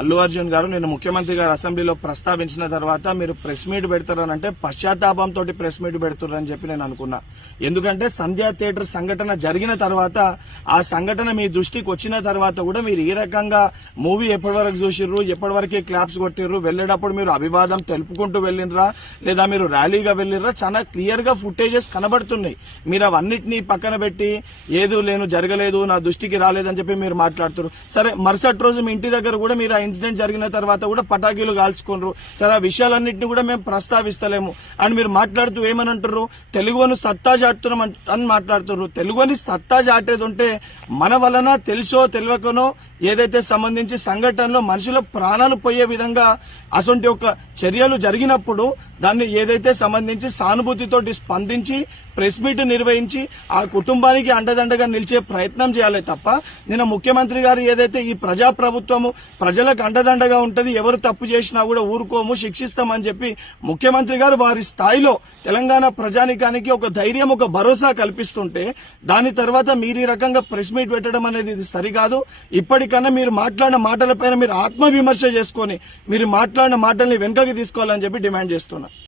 అల్లు అర్జున్ గారు నిన్న ముఖ్యమంత్రి గారు అసెంబ్లీలో ప్రస్తావించిన తర్వాత మీరు ప్రెస్ మీట్ పెడతారనంటే పశ్చాత్తాపంతో ప్రెస్ మీట్ పెడుతున్నారని చెప్పి నేను అనుకున్నా. ఎందుకంటే సంధ్యా థియేటర్ సంఘటన జరిగిన తర్వాత ఆ సంఘటన మీ దృష్టికి వచ్చిన తర్వాత కూడా మీరు ఈ రకంగా మూవీ ఎప్పటి వరకు చూసిర్రు, ఎప్పటి వరకే క్లాప్స్ కొట్టిర్రు, వెళ్లేటప్పుడు మీరు అభివాదం తెలుపుకుంటూ వెళ్ళినరా లేదా మీరు ర్యాలీగా వెళ్ళినరా, చాలా క్లియర్ గా ఫుటేజెస్ కనబడుతున్నాయి. మీరు అవన్నిటినీ పక్కన పెట్టి ఏదో లేను జరగలేదు నా దృష్టికి రాలేదని చెప్పి మీరు మాట్లాడుతున్నారు. సరే, మరుసటి రోజు మీ ఇంటి దగ్గర కూడా మీరు ఇన్సిడెంట్ జరిగిన తర్వాత కూడా పటాకీలు కాల్చుకున్నారు. సరే, ఆ విషయాలన్నింటినీ కూడా మేము ప్రస్తావిస్తలేము అని మీరు మాట్లాడుతూ ఏమని అంటారు, తెలుగును సత్తా చాటుతున్నాం అని మాట్లాడుతున్నారు. తెలుగుని సత్తా చాటేది ఉంటే మన వలన తెలుసో తెలియకనో ఏదైతే సంబంధించి సంఘటనలో మనుషుల ప్రాణాలు పోయే విధంగా అసొంటి ఒక చర్యలు జరిగినప్పుడు దాన్ని ఏదైతే సంబంధించి సానుభూతితో స్పందించి ప్రెస్ మీట్ నిర్వహించి ఆ కుటుంబానికి అండదండగా నిలిచే ప్రయత్నం చేయాలి తప్ప నిన్న ముఖ్యమంత్రి గారు ఏదైతే ఈ ప్రజాప్రభుత్వము ప్రజలకు అండదండగా ఉంటది, ఎవరు తప్పు చేసినా కూడా ఊరుకోము శిక్షిస్తామని చెప్పి ముఖ్యమంత్రి గారు వారి స్థాయిలో తెలంగాణ ప్రజానికానికి ఒక ధైర్యం ఒక భరోసా కల్పిస్తుంటే దాని తర్వాత మీరు ఈ రకంగా ప్రెస్ మీట్ పెట్టడం అనేది ఇది సరికాదు. ఇప్పటికన్నా మీరు మాట్లాడిన మాటలపైన మీరు ఆత్మవిమర్శ చేసుకొని మీరు మాట్లాడిన మాటల్ని వెనుకకి తీసుకోవాలని చెప్పి డిమాండ్ చేస్తున్నా.